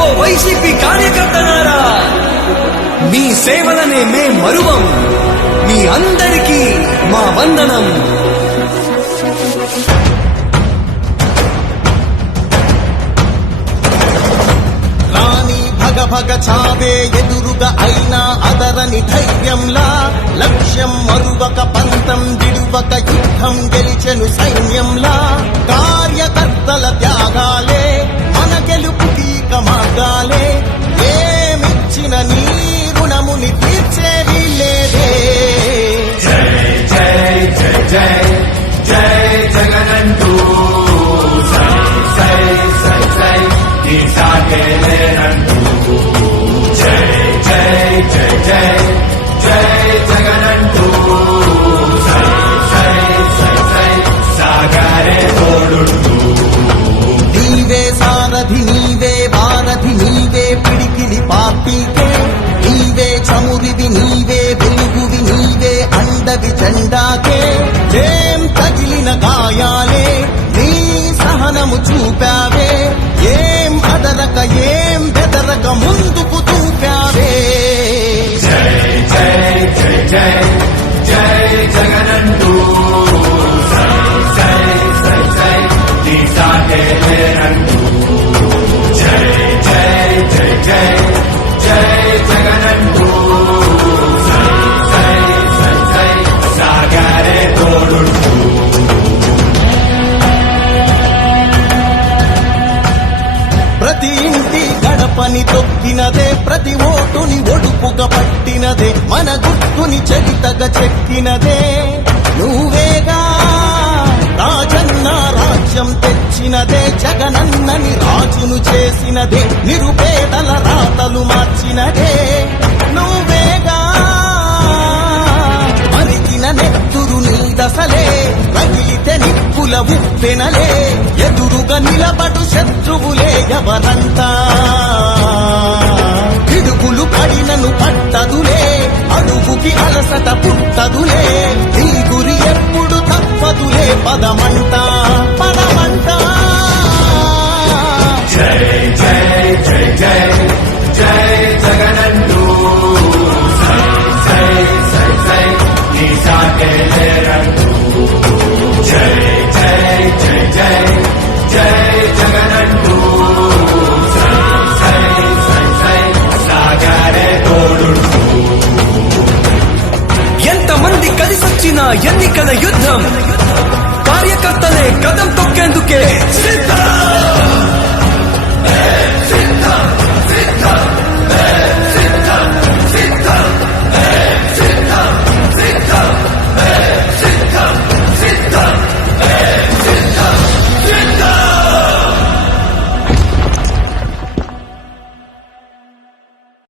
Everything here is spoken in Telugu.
ఓ వైసీపీ కార్యకర్తలారా, మీ సేవలనే మే మరువం. మీ అందరికీ మా వందనం. భగ చావే ఎదురుగా అయినా అదరని ధైర్యంలా, లక్ష్యం మరువక పంతం విడువక యుద్ధం గెలిచెను సైన్యంలా. కార్యకర్తల త్యాగాలే మన గెలుపుకీక మార్గాలే, ఏమిచ్చిన నీ రుణముని తీర్చేది లేదే. జై జై జై జై జై జగనంటూ సై సై సై సై ఈ సాగే లేనంటూ. జై జై జై జై జై జగనంటూ సై సై సై సై సాగరే తోడుంటూ. నీవే సారథి నీవే వారధి నీవే పిడికిలి పార్టీకే, నీవే చమురివి నీవే వెలుగువి నీవే అండవి జెండాకే. ఏం తగిలిన గాయాలే నీ సహనము చూపావే, ఏం అదరక ఏం బెదరక ముందుకు చూపావే. జై జై జై జై జై జగనంటూ సై సై సై సై ఈ సాగే లేనంటూ. జై జై జై జై జై జగనంటూ సై సై సై సై సాగరే తోడుంటూ. ప్రతి ఇంటి గడపని తొక్కినదే, ప్రతి ఓటుని ఒడుపుగా పట్టినదే, మన గుర్తుని చరితగా చెక్కినదే నువ్వేగా. రాజన్న రాజ్యం తెచ్చినదే, జగనన్నని రాజును చేసినదే, నిరుపేదల రాతలు మార్చినదే నువ్వేగా. మరిగిన నెత్తురు నీ దశలే, రగిలితే నిప్పుల ఉప్పెనలే, ఎదురుగా నిలబడు శత్రువులే ఎవరంతా. పిడుగులు పడినను పట్టదులే, అడుగుకి అలసట పుట్టదులే, నీ గురి ఎప్పుడు తప్పదులే, పదమంట పదమంట. జై జై జై జై